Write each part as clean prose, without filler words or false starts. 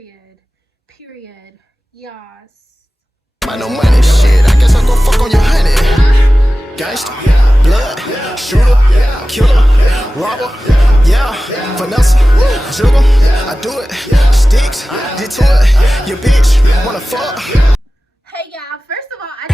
Period. Period. Yas. I no money shit, I guess I'll go fuck on your honey. Gangsta, blood, shooter, killer, robber, yeah, finesse, juggle, I do it, sticks, detour, your bitch, wanna fuck. Hey y'all, first of all,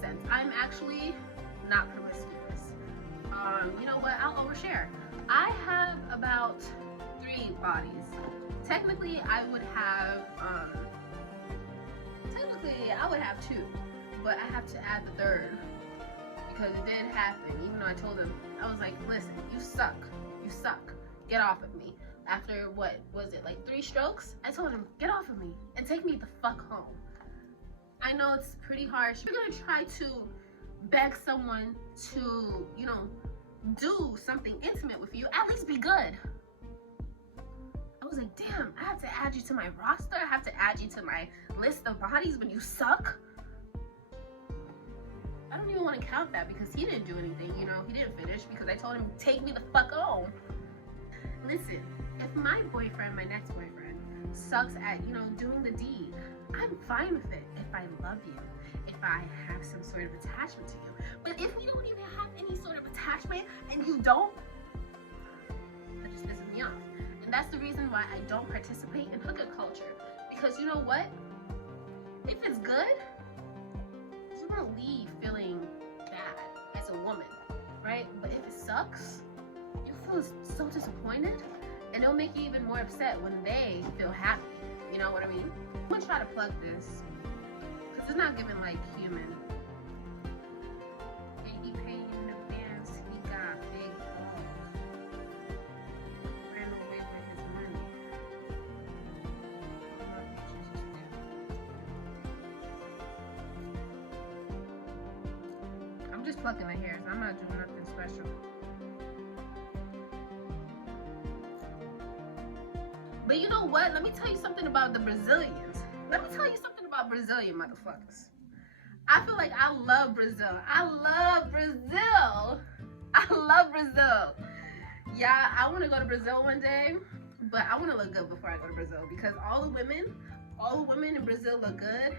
sense. I'm actually not promiscuous. You know what? I'll overshare. I have about 3 bodies. Technically, I would have 2, but I have to add the 3rd because it did happen. Even though I told him, I was like, listen, you suck, get off of me. After what was it, like 3 strokes? I told him, get off of me and take me the fuck home. I know it's pretty harsh. You're gonna try to beg someone to, you know, do something intimate with you, at least be good. I was like, damn, I have to add you to my roster. I have to add you to my list of bodies when you suck. I don't even want to count that because he didn't do anything, you know, he didn't finish because I told him, take me the fuck home. Listen, if my boyfriend, my next boyfriend, sucks at, you know, doing the deed, I'm fine with it if I love you, if I have some sort of attachment to you. But if we don't even have any sort of attachment and you don't, that just pisses me off. And that's the reason why I don't participate in hookup culture. Because you know what? If it's good, you won't leave feeling bad as a woman, right? But if it sucks, you feel so disappointed, and it'll make you even more upset when they feel happy. You know what I mean? I'm gonna try to plug this because it's not giving like human. And he paid in advance. He got big. Ran away with his money. I'm just plucking the hairs. I'm not doing nothing special. But you know what? Let me tell you something about the Brazilians. Let me tell you something about Brazilian motherfuckers. I feel like I love Brazil. I love Brazil. I love Brazil. Yeah, I want to go to Brazil one day, but I want to look good before I go to Brazil because all the women in Brazil look good.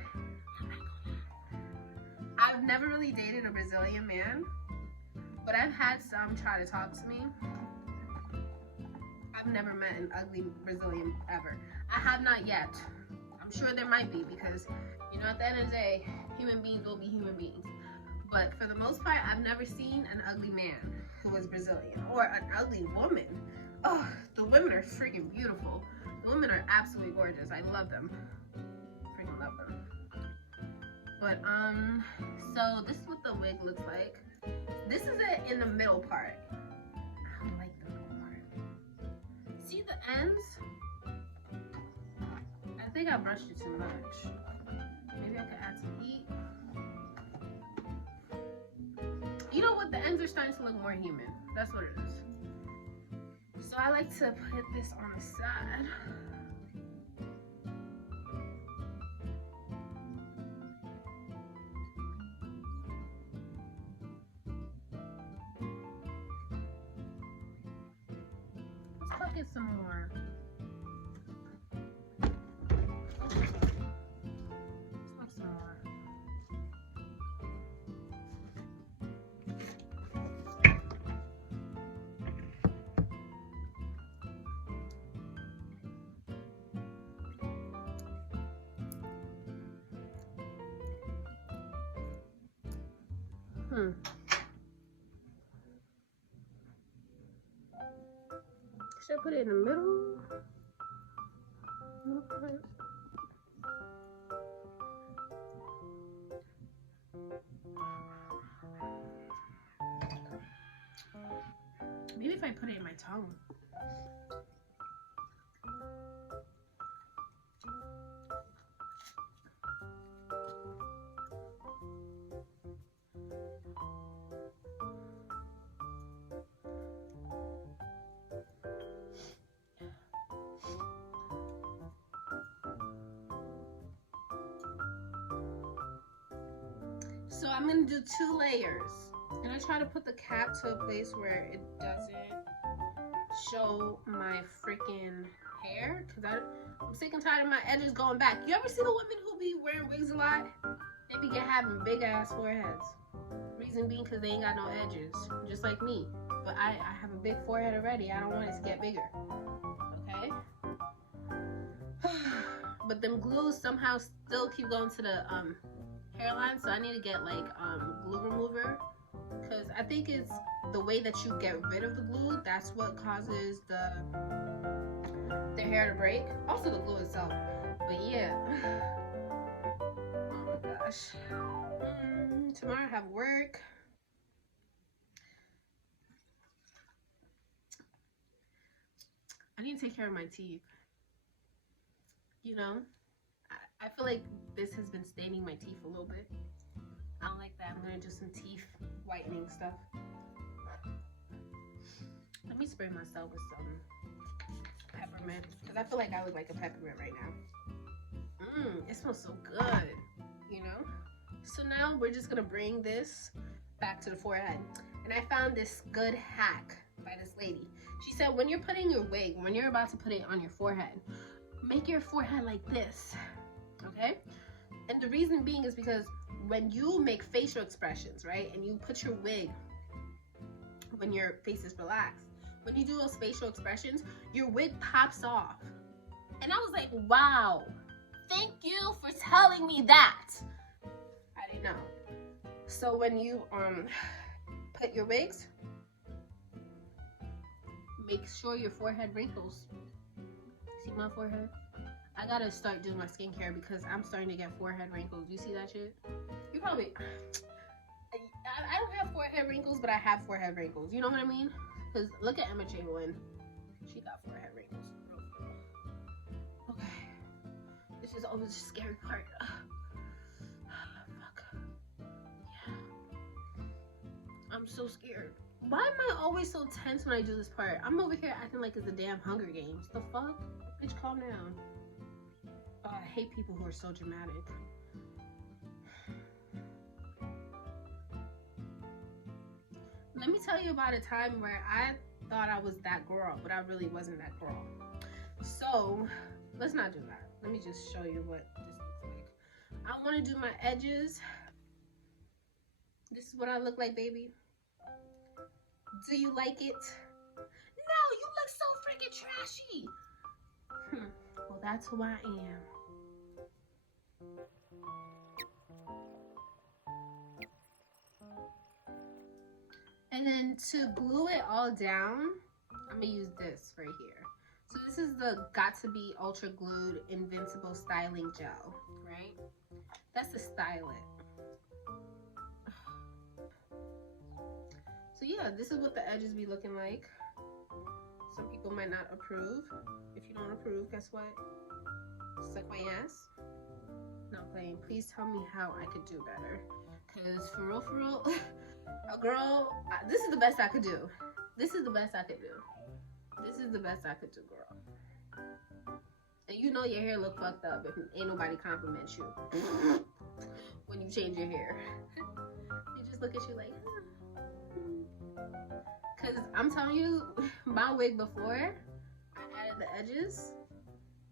I've never really dated a Brazilian man, but I've had some try to talk to me. I've never met an ugly Brazilian ever. I have not yet. I'm sure there might be because, you know, at the end of the day, human beings will be human beings. But for the most part, I've never seen an ugly man who was Brazilian or an ugly woman. Oh, the women are freaking beautiful. The women are absolutely gorgeous. I love them. Freaking love them. But, so this is what the wig looks like. This is it in the middle part. I don't like the middle part. See the ends? I think I brushed it too much. Maybe I could add some heat. You know what? The ends are starting to look more human. That's what it is. So I like to put this on the side. Let's get some more. Let's some more. Should I put it in the middle? Okay. Maybe if I put it in my tongue. So I'm gonna do 2 layers, and I try to put the cap to a place where it doesn't show my freaking hair, because I'm sick and tired of my edges going back. You ever see the women who be wearing wigs a lot? They be having big ass foreheads. Reason being because they ain't got no edges, just like me. But I have a big forehead already. I don't want it to get bigger. Okay? But them glues somehow still keep going to the hairline, so I need to get like glue remover, because I think it's the way that you get rid of the glue, that's what causes the hair to break. Also the glue itself. But yeah. Oh my gosh. Tomorrow I have work. I need to take care of my teeth. You know, I feel like this has been staining my teeth a little bit. I don't like that. I'm gonna do some teeth whitening stuff. Let me spray myself with some peppermint, because I feel like I look like a peppermint right now. It smells so good, you know? So now we're just gonna bring this back to the forehead. And I found this good hack by this lady. She said when you're putting your wig, when you're about to put it on your forehead, make your forehead like this, okay? And the reason being is because when you make facial expressions, right, and you put your wig when your face is relaxed, when you do those facial expressions, your wig pops off. And I was like, wow, thank you for telling me that. I didn't know. So when you put your wigs, make sure your forehead wrinkles. See my forehead? I gotta start doing my skincare because I'm starting to get forehead wrinkles. You see that shit? You probably, I don't have forehead wrinkles, but I have forehead wrinkles. You know what I mean? Because look at Emma Chamberlain. She got forehead wrinkles. Okay. This is always the scary part. Fuck. Yeah. I'm so scared. Why am I always so tense when I do this part? I'm over here acting like it's a damn Hunger Games. The fuck? Bitch, calm down. Oh, I hate people who are so dramatic. Let me tell you about a time where I thought I was that girl, but I really wasn't that girl. So, let's not do that. Let me just show you what this looks like. I want to do my edges. This is what I look like, baby. Do you like it? No, you look so freaking trashy. Well, that's who I am. And then to glue it all down, I'm gonna use this right here. So this is the Got To Be Ultra Glued Invincible Styling Gel, right? That's to style it. So yeah, this is what the edges be looking like. Some people might not approve. If you don't approve, guess what? Suck my ass. Not playing. Please tell me how I could do better. Cause for real, a girl, this is the best I could do. This is the best I could do. This is the best I could do, girl. And you know your hair look fucked up if ain't nobody compliments you when you change your hair. They just look at you like, Cause I'm telling you, my wig before I added the edges,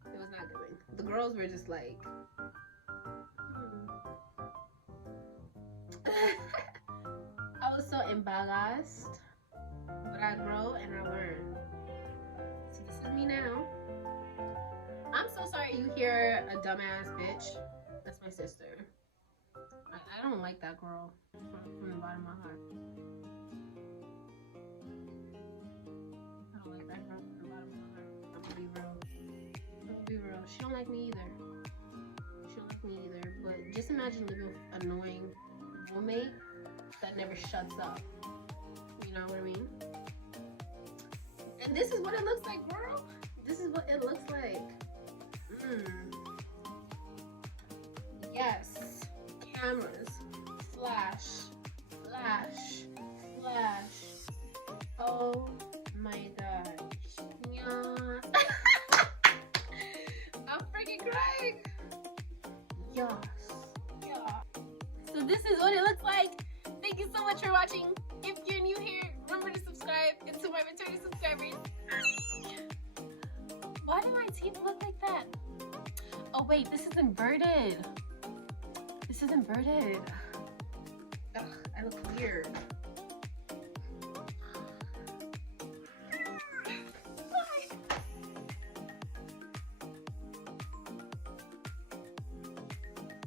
it was not good. The girls were just like, I was so embarrassed, but I grow and I learn. So this is me now. I'm so sorry you hear a dumbass bitch. That's my sister. I don't like that girl from the bottom of my heart. I don't like that girl from the bottom of my heart. I'm gonna be real. I'm gonna be real. She don't like me either. She don't like me either. But just imagine living with an annoying roommate that never shuts up. You know what I mean? And this is what it looks like, girl. This is what it looks like. Yes. Cameras. Flash. Flash. Flash. Oh my gosh. Yeah. I'm freaking crying. Yes. Yeah. So this is what it looks like. Thank you so much for watching. If you're new here, remember to subscribe, and to my returning subscribers. Why do my teeth look like that? Oh wait, this is inverted. This is inverted. Ugh, I look weird.